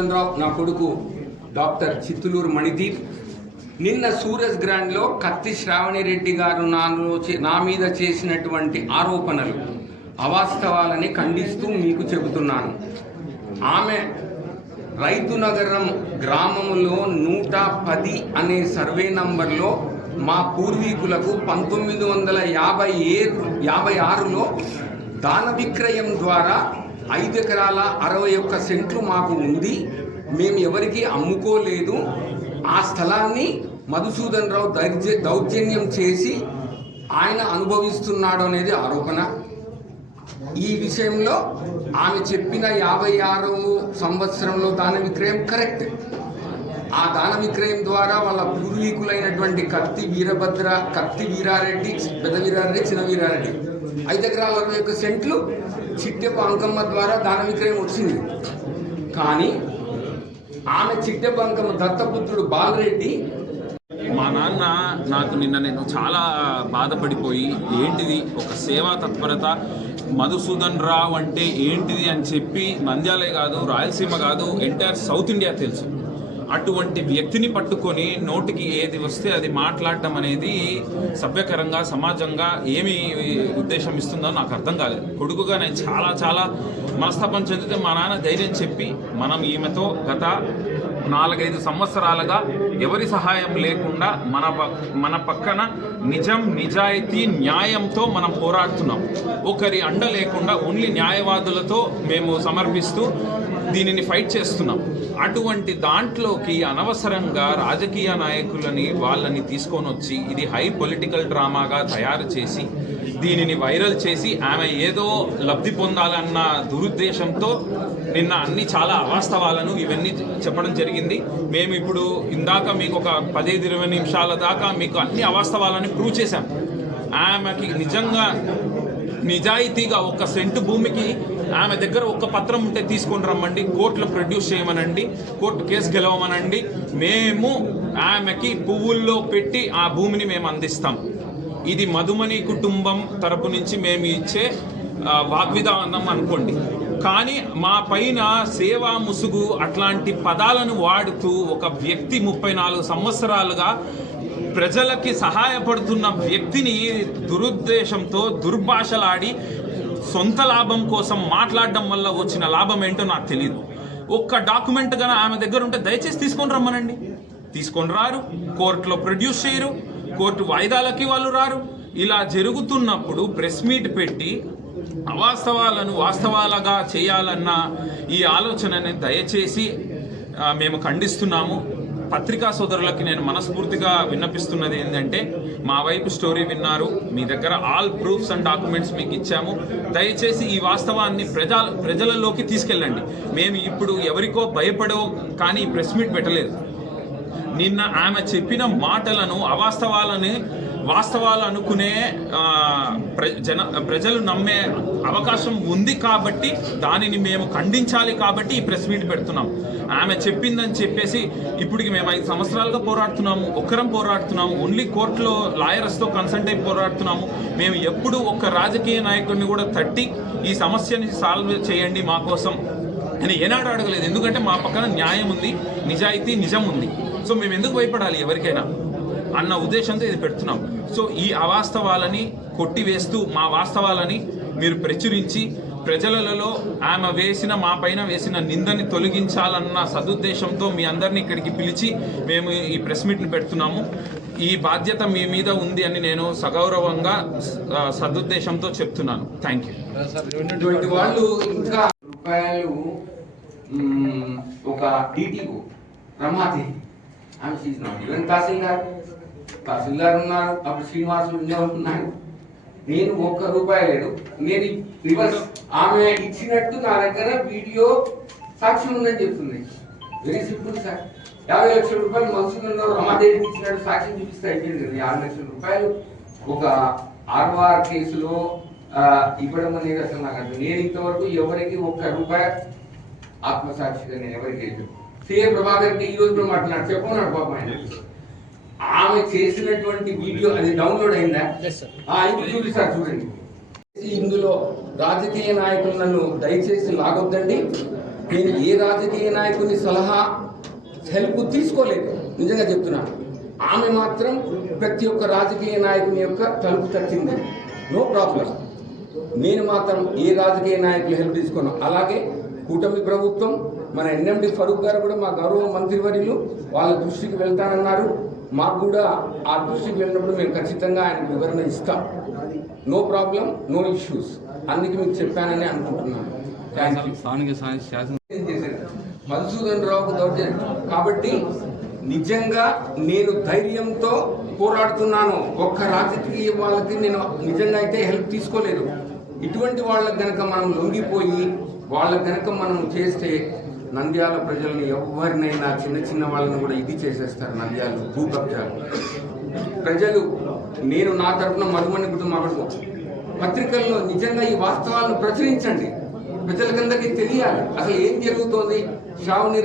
మధుసూదన్ రావు, నా కొడుకు డాక్టర్ చిత్తులూరు మణిదీప్ నిన్న సూరజ్ గ్రాండ్లో కత్తి శ్రావణిరెడ్డి గారు నా మీద చేసినటువంటి ఆరోపణలు అవాస్తవాలని ఖండిస్తూ మీకు చెబుతున్నాను. ఆమె రైతు నగరం గ్రామంలో 110 అనే సర్వే నంబర్లో మా పూర్వీకులకు 1956లో దాన విక్రయం ద్వారా 5 ఎకరాల 61 సెంట్లు మాకు ఉంది. మేము ఎవరికి అమ్ముకోలేదు. ఆ స్థలాన్ని మధుసూదన్ రావు దౌర్జన్యం చేసి ఆయన అనుభవిస్తున్నాడు అనేది ఆరోపణ. ఈ విషయంలో ఆమె చెప్పిన 56వ సంవత్సరంలో దాన విక్రయం కరెక్ట్. ఆ దాన విక్రయం ద్వారా వాళ్ళ పూర్వీకులైనటువంటి కత్తి వీరారెడ్డి, పెద్ద వీరారెడ్డి, చిన్న వీరారెడ్డి 5 ఎకరాల 61 సెంట్లు చిట్టెపు అంకమ్మ ద్వారా దాన విక్రయం వచ్చింది. కానీ ఆమె చిట్టెపు అంకమ్మ దత్తపుత్రుడు బాలరెడ్డి, మా నాన్న నాకు నేను చాలా బాధపడిపోయి ఏంటిది ఒక సేవా తత్పరత, మధుసూదన్ రావు అంటే ఏంటిది అని చెప్పి నంద్యాలే కాదు, రాయలసీమ కాదు, ఎంటైర్ సౌత్ ఇండియా తెలుసు. అటువంటి వ్యక్తిని పట్టుకొని నోటికి ఏది వస్తే అది మాట్లాడటం అనేది సభ్యకరంగా, సమాజంగా ఏమి ఉద్దేశం ఇస్తుందో నాకు అర్థం కాలేదు. కొడుకుగా నేను చాలా మనస్తాపం చెందితే మా నాన్న ధైర్యం చెప్పి మనం ఈమెతో గత 4-5 సంవత్సరాలుగా ఎవరి సహాయం లేకుండా మన పక్కన నిజం, నిజాయితీ, న్యాయంతో మనం పోరాడుతున్నాం. ఒకరి అండ లేకుండా ఓన్లీ న్యాయవాదులతో మేము సమర్పిస్తూ దీనిని ఫైట్ చేస్తున్నాం. అటువంటి దాంట్లోకి అనవసరంగా రాజకీయ నాయకులని వాళ్ళని తీసుకొని వచ్చి ఇది హై పొలిటికల్ డ్రామాగా తయారు చేసి దీనిని వైరల్ చేసి ఆమె ఏదో లబ్ధి పొందాలన్న దురుద్దేశంతో నిన్న అన్ని చాలా అవాస్తవాలను ఇవన్నీ చెప్పడం జరిగింది. మేము ఇప్పుడు ఇందాక మీకు ఒక 15-20 నిమిషాల దాకా మీకు అన్ని అవాస్తవాలని ప్రూవ్ చేశాం. ఆమెకి నిజంగా నిజాయితీగా 1 సెంటు భూమికి ఆమె దగ్గర 1 పత్రం ఉంటే తీసుకొని రమ్మండి, కోర్టులో ప్రొడ్యూస్ చేయమనండి, కోర్టు కేసు గెలవమనండి. మేము ఆమెకి పువ్వుల్లో పెట్టి ఆ భూమిని మేము అందిస్తాం. ఇది మధుమణి కుటుంబం తరపు నుంచి మేము ఇచ్చే వాగ్విధానం అనుకోండి. కానీ మా పైన సేవా ముసుగు అట్లాంటి పదాలను వాడుతూ ఒక వ్యక్తి 34 సంవత్సరాలుగా ప్రజలకి సహాయపడుతున్న వ్యక్తిని దురుద్దేశంతో దుర్భాషలాడి సొంత లాభం కోసం మాట్లాడడం వల్ల వచ్చిన లాభం ఏంటో నాకు తెలియదు. ఒక్క డాక్యుమెంట్ గానీ ఆమె దగ్గర ఉంటే దయచేసి తీసుకొని రమ్మనండి. తీసుకొని రారు, కోర్టులో ప్రొడ్యూస్ చేయరు, కోర్టు వాయిదాలకి వాళ్ళు రారు. ఇలా జరుగుతున్నప్పుడు ప్రెస్ మీట్ పెట్టి అవాస్తవాలను వాస్తవాలుగా చేయాలన్న ఈ ఆలోచనని దయచేసి మేము ఖండిస్తున్నాము. పత్రికా సోదరులకి నేను మనస్ఫూర్తిగా విన్నపిస్తున్నది ఏంటంటే, మా వైపు స్టోరీ విన్నారు, మీ దగ్గర ఆల్ ప్రూఫ్స్ అండ్ డాక్యుమెంట్స్ మీకు ఇచ్చాము. దయచేసి ఈ వాస్తవాన్ని ప్రజలలోకి తీసుకెళ్ళండి. మేము ఇప్పుడు ఎవరికో భయపడో కానీ ప్రెస్ మీట్ పెట్టలేదు. నిన్న ఆమె చెప్పిన మాటలను అవాస్తవాలని వాస్తవాలు అనుకునే ప్రజలు నమ్మే అవకాశం ఉంది కాబట్టి దానిని మేము ఖండించాలి కాబట్టి ఈ ప్రెస్ మీట్ పెడుతున్నాం. ఆమె చెప్పిందని చెప్పేసి ఇప్పటికి మేము 5 సంవత్సరాలుగా పోరాడుతున్నాము, పోరాడుతున్నాము, ఓన్లీ కోర్టులో లాయర్స్తో కన్సల్ట్ అయి పోరాడుతున్నాము. మేము ఎప్పుడు ఒక్క రాజకీయ నాయకుడిని కూడా తట్టి ఈ సమస్యని సాల్వ్ చేయండి మా కోసం అని ఏనాడు అడగలేదు. ఎందుకంటే మా పక్కన న్యాయం ఉంది, నిజాయితీ, నిజం ఉంది. సో మేము ఎందుకు భయపడాలి ఎవరికైనా అన్న ఉద్దేశంతో ఇది పెడుతున్నాం. సో ఈ అవాస్తవాలని కొట్టివేస్తూ మా వాస్తవాలని మీరు ప్రచురించి ప్రజలలో ఆమె మా పైన వేసిన నిందని తొలగించాలన్న సదుద్దేశంతో మీ అందరినీ ఇక్కడికి పిలిచి మేము ఈ ప్రెస్ మీట్ని పెడుతున్నాము. ఈ బాధ్యత మీ మీద ఉంది అని నేను సగౌరవంగా సదుద్దేశంతో చెప్తున్నాను. Thank you. వాళ్ళు ఇంకా రూపాయలు ఒక DTO రమాదేవి ఆమె ఈవెన్ తహసీల్దార్ ఉన్నారు, అప్పుడు శ్రీనివాసులు ఉన్నాడు. నేను ₹1 లేదు. నేను రివర్స్ ఆమె ఇచ్చినట్టు నా దగ్గర వీడియో సాక్ష్యం ఉందని చెప్తుంది. Very simple sir. 50 లక్షల రూపాయలు మధుసూదన్ రావు రమాదేవికి ఇచ్చినట్టు సాక్ష్యం చూపిస్తే అయిపోయింది కదా. 50 లక్షల రూపాయలు ఒక ROR కేసులో ఇవ్వడం అనేది అసలు నాకు అర్థం. నేను ఇంతవరకు ఎవరికి ₹1 ఆత్మసాక్షిగా నేను ఎవరికి సీఎం ప్రభాకర్కి ఈ రోజు మాట్లాడు చెప్పమన్నాడు పాపం ఆయన. ఆమె చేసినటువంటి వీడియో అది డౌన్లోడ్ అయిందా? ఇందులో చూపిస్తారు చూడండి. ఇందులో రాజకీయ నాయకులు నన్ను దయచేసి లాగొద్దండి. నేను ఏ రాజకీయ నాయకుని సలహా హెల్ప్ తీసుకోలేదు, నిజంగా చెప్తున్నాను. ఆమె మాత్రం ప్రతి ఒక్క రాజకీయ నాయకుని యొక్క తలుపు తట్టింది, నో ప్రాబ్లం. నేను మాత్రం ఏ రాజకీయ నాయకులు హెల్ప్ తీసుకోను. అలాగే కూటమి ప్రభుత్వం, మన ఎన్ఎండి ఫరూక్ గారు కూడా మా గౌరవ మంత్రివర్యులు వాళ్ళ దృష్టికి వెళ్తానన్నారు. మాకు కూడా ఆ దృష్టికి వెళ్ళినప్పుడు మేము ఖచ్చితంగా ఆయనకు వివరణ ఇస్తాం. No problem, no issues. అందుకే మీకు చెప్పానని అనుకుంటున్నాను. మధుసూదన్ రావుకు దౌర్జన్యం కాబట్టి నిజంగా నేను ధైర్యంతో పోరాడుతున్నాను. ఒక్క రాజకీయ వాళ్ళకి నేను నిజంగా అయితే హెల్ప్ తీసుకోలేదు. ఇటువంటి వాళ్ళకి గనక మనం లొంగిపోయి వాళ్ళకి గనక మనం చేస్తే నంద్యాల ప్రజల్ని ఎవరినైనా చిన్న చిన్న వాళ్ళని కూడా ఇది చేసేస్తారు. నంద్యాల భూ కబ్జాలు ప్రజలు, నేను నా తరఫున మధుమణి కుటుంబం పత్రికల్లో నిజంగా ఈ వాస్తవాలను ప్రచురించండి. ప్రజలకందరికీ తెలియాలి అసలు ఏం జరుగుతోంది. షావుని